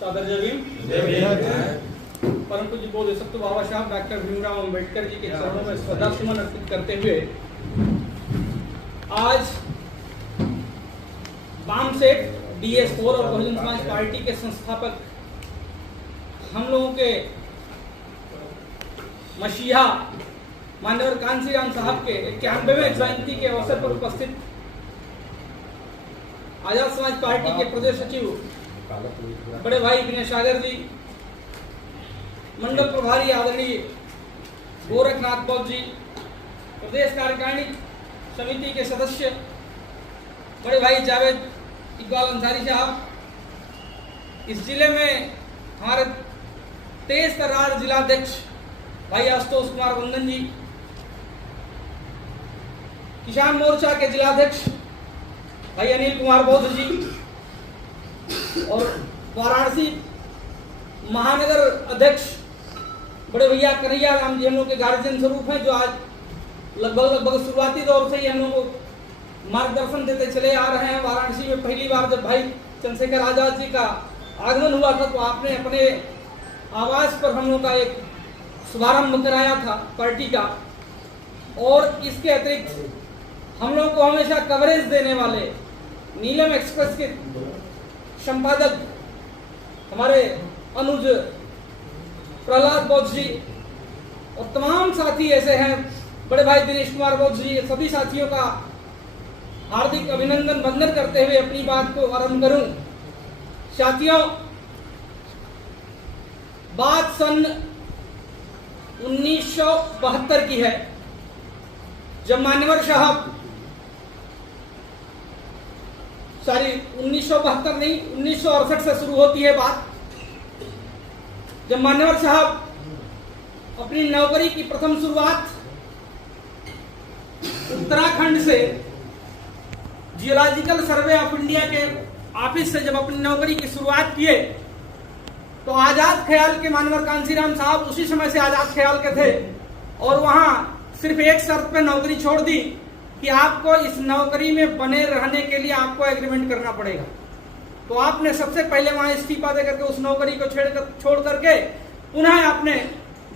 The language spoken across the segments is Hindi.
सादर परम पूज्य बोध सत्य बाबा साहब डॉक्टर भीमराव अंबेडकर जी के चरणों में श्रद्धा सुमन अर्पित करते हुए आज वाम सेठ DS4 और बहुजन समाज पार्टी के संस्थापक हम लोगों के मसीहा माननीय कांसीराम साहब के 91वें जयंती के अवसर पर उपस्थित आजाद समाज पार्टी के प्रदेश सचिव बड़े भाई विनय सागर जी, मंडल प्रभारी आदरणीय गोरखनाथ बौद्ध जी, प्रदेश कार्यकारिणी समिति के सदस्य बड़े भाई जावेद इकबाल अंसारी साहब, इस जिले में हमारे तेज तर्रार जिलाध्यक्ष भाई आशुतोष कुमार वंदन जी, किसान मोर्चा के जिलाध्यक्ष भाई अनिल कुमार बौद्ध जी और वाराणसी महानगर अध्यक्ष बड़े भैया कन्हैया राम जी हम लोग के गार्जियन स्वरूप हैं, जो आज लगभग शुरुआती दौर से ही हम लोग को मार्गदर्शन देते चले आ रहे हैं। वाराणसी में पहली बार जब भाई चंद्रशेखर आजाद जी का आगमन हुआ था तो आपने अपने आवास पर हम लोग का एक शुभारंभ कराया था पार्टी का, और इसके अतिरिक्त हम लोग को हमेशा कवरेज देने वाले नीलम एक्सप्रेस के संपादक हमारे अनुज प्रहलाद बौद्ध जी और तमाम साथी ऐसे हैं, बड़े भाई दिनेश कुमार बौद्ध जी, सभी साथियों का हार्दिक अभिनंदन वंदन करते हुए अपनी बात को आरंभ करूं। साथियों, बात सन 1972 की है, जब मान्यवर साहब 1972 नहीं 1968 से शुरू होती है बात, जब मान्यवर साहब अपनी नौकरी की प्रथम शुरुआत उत्तराखंड से जियोलॉजिकल सर्वे ऑफ इंडिया के ऑफिस से जब अपनी नौकरी की शुरुआत किए तो आजाद ख्याल के मानवर कांसीराम साहब उसी समय से आजाद ख्याल के थे, और वहां सिर्फ एक शर्त पे नौकरी छोड़ दी कि आपको इस नौकरी में बने रहने के लिए आपको एग्रीमेंट करना पड़ेगा। तो आपने सबसे पहले वहां इस्तीफा दे करके उस नौकरी को छोड़ करके पुनः आपने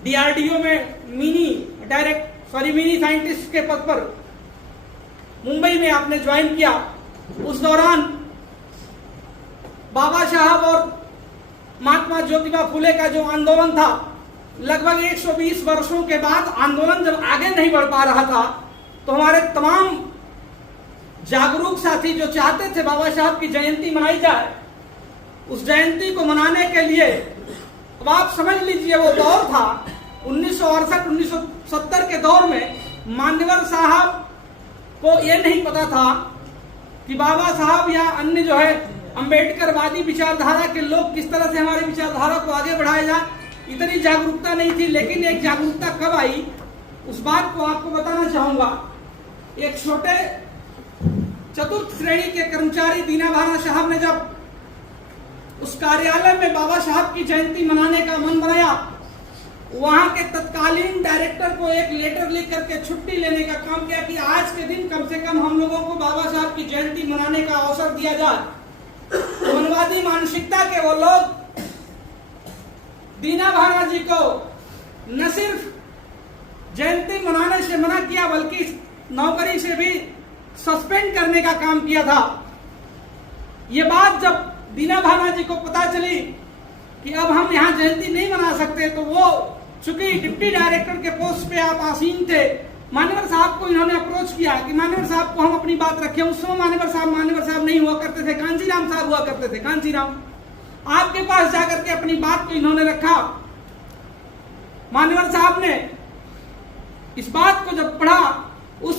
DRDO में मिनी साइंटिस्ट के पद पर मुंबई में आपने ज्वाइन किया। उस दौरान बाबा साहब और महात्मा ज्योतिबा फुले का जो आंदोलन था, लगभग 120 वर्षों के बाद आंदोलन जब आगे नहीं बढ़ पा रहा था तो हमारे तमाम जागरूक साथी जो चाहते थे बाबा साहब की जयंती मनाई जाए, उस जयंती को मनाने के लिए अब आप समझ लीजिए वो दौर था 1968-1970 के दौर में मान्यवर साहब को ये नहीं पता था कि बाबा साहब या अन्य जो है अंबेडकरवादी विचारधारा के लोग किस तरह से हमारी विचारधारा को आगे बढ़ाया जाए, इतनी जागरूकता नहीं थी। लेकिन एक जागरूकता कब आई, उस बात को आपको बताना चाहूंगा। एक छोटे चतुर्थ श्रेणी के कर्मचारी दीना भाना साहब ने जब उस कार्यालय में बाबा साहब की जयंती मनाने का मन बनाया, वहां के तत्कालीन डायरेक्टर को एक लेटर लिख करके छुट्टी लेने का काम किया कि आज के दिन कम से कम हम लोगों को बाबा साहब की जयंती मनाने का अवसर दिया जाए। मनवादी मानसिकता के वो लोग दीना भाना जी को न सिर्फ जयंती मनाने से मना किया बल्कि नौकरी से भी सस्पेंड करने का काम किया था। ये बात जब दीना भाना जी को पता चली कि अब हम यहाँ जयंती नहीं मना सकते, तो वो चूंकि डिप्टी डायरेक्टर के पोस्ट पे आप आसीन थे, मान्यवर साहब को इन्होंने अप्रोच किया कि मान्यवर साहब को हम अपनी बात रखें। उस समय मान्यवर साहब नहीं हुआ करते थे, कांसीराम साहब हुआ करते थे। कांसीराम आपके पास जाकर के अपनी बात को इन्होंने रखा। मान्यवर साहब ने इस बात को जब पढ़ा, उस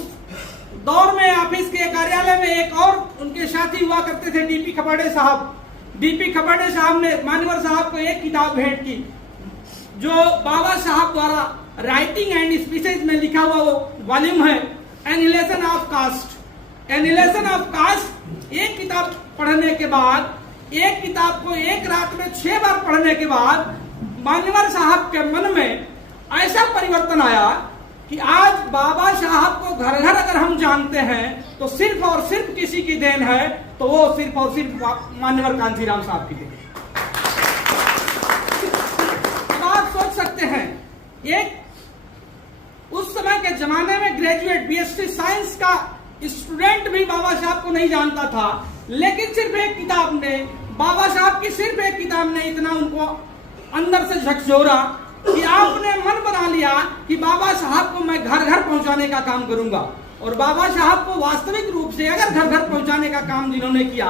दौर में ऑफिस के कार्यालय में एक और उनके साथी हुआ करते थे डीपी खपाड़े साहब ने मान्यवर साहब को एक किताब भेंट की जो बाबा साहब द्वारा राइटिंग एंड स्पीचेज में लिखा हुआ वो वॉल्यूम है एनिहिलेशन ऑफ कास्ट। एक किताब पढ़ने के बाद, एक किताब को एक रात में 6 बार पढ़ने के बाद मान्यवर साहब के मन में ऐसा परिवर्तन आया कि आज बाबा साहब को घर घर अगर हम जानते हैं तो सिर्फ और सिर्फ किसी की देन है, तो वो सिर्फ और सिर्फ माननीय कांसीराम साहब की देन है। एक उस समय के जमाने में ग्रेजुएट बीएससी साइंस का स्टूडेंट भी बाबा साहब को नहीं जानता था, लेकिन सिर्फ एक किताब ने, बाबा साहब की सिर्फ एक किताब ने इतना उनको अंदर से झकझोरा कि आपने मन बना लिया कि बाबा साहब को मैं घर घर पहुंचाने का काम करूंगा। और बाबा साहब को वास्तविक रूप से अगर घर घर पहुंचाने का काम जिन्होंने किया,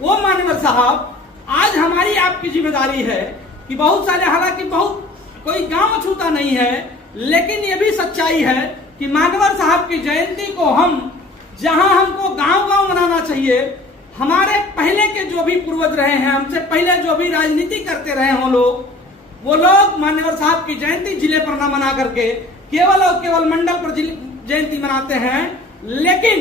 वो मान्यवर साहब, आज हमारी आपकी जिम्मेदारी है कि बहुत सारे, हालांकि बहुत कोई गांव छूता नहीं है, लेकिन ये भी सच्चाई है कि मान्यवर साहब की जयंती को हम, जहां हमको गांव गांव मनाना चाहिए, हमारे पहले के जो भी पूर्वज रहे हैं, हमसे पहले जो भी राजनीति करते रहे हों लोग, वो लोग मान्यवर साहब की जयंती जिले पर न मना करके केवल और केवल मंडल पर जयंती मनाते हैं। लेकिन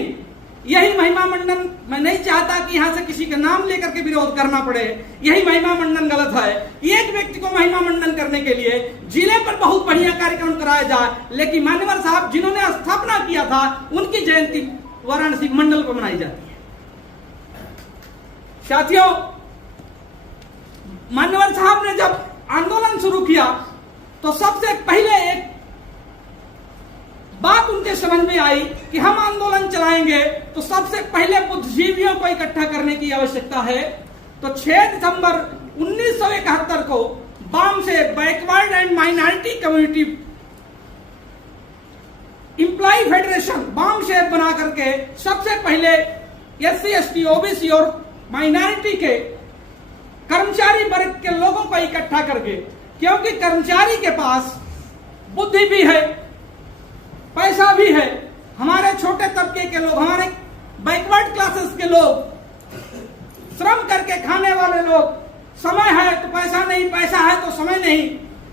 यही महिमा मंडन, मैं नहीं चाहता कि यहां से किसी का नाम लेकर के विरोध करना पड़े, यही महिमा मंडन गलत है। एक व्यक्ति को महिमा मंडन करने के लिए जिले पर बहुत बढ़िया कार्यक्रम कराया जाए, लेकिन मान्यवर साहब जिन्होंने स्थापना किया था, उनकी जयंती वाराणसी मंडल पर मनाई जाती है। साथियों, मान्यवर साहब ने जब आंदोलन शुरू किया तो सबसे पहले एक बात उनके समझ में आई कि हम आंदोलन चलाएंगे तो सबसे पहले बुद्धिजीवियों को इकट्ठा करने की आवश्यकता है। तो 6 दिसंबर 1971 को बाम से backward and minority community employee federation बाम से बना करके सबसे पहले SC ST OBC और माइनॉरिटी के कर्मचारी वर्ग के लोगों को इकट्ठा करके, क्योंकि कर्मचारी के पास बुद्धि भी है, पैसा भी है, हमारे छोटे तबके के लोग, हमारे बैकवर्ड क्लासेस के लोग, श्रम करके खाने वाले लोग, समय है तो पैसा नहीं, पैसा है तो समय नहीं,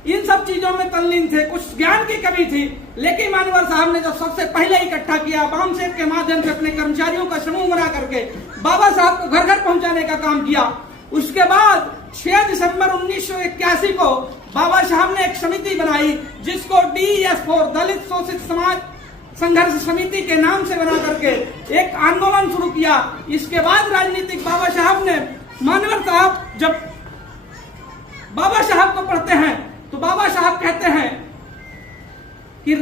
इन सब चीजों में तल्लीन थे, कुछ ज्ञान की कमी थी। लेकिन मान्यवर साहब ने जब सबसे पहले इकट्ठा किया, बाम सेब के माध्यम से अपने कर्मचारियों का समूह बना करके बाबा साहब को घर घर पहुंचाने का काम किया। उसके बाद 6 दिसंबर 1981 को बाबा साहब ने एक समिति बनाई जिसको DES4 दलित शोषित समाज संघर्ष समिति के नाम से बना करके एक आंदोलन शुरू किया। इसके बाद राजनीतिक बाबा साहब ने, मान्यवर साहब जब बाबा साहब को पढ़ते हैं तो बाबा साहब कहते हैं कि